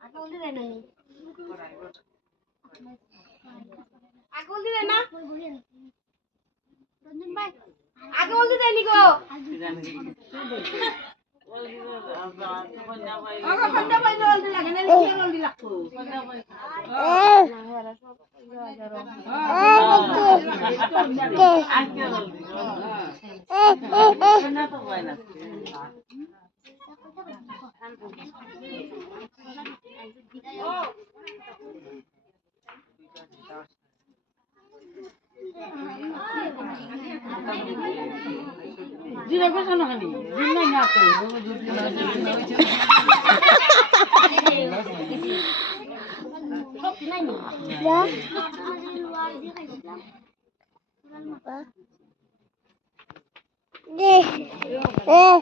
আগে বলতে দেয় না আগে বলতে দেয়নি গো খন্ডা পাইলে অলদি লাগে না অলদি লাগতো জিরা কষা না খালি জিরা না তো Yeah.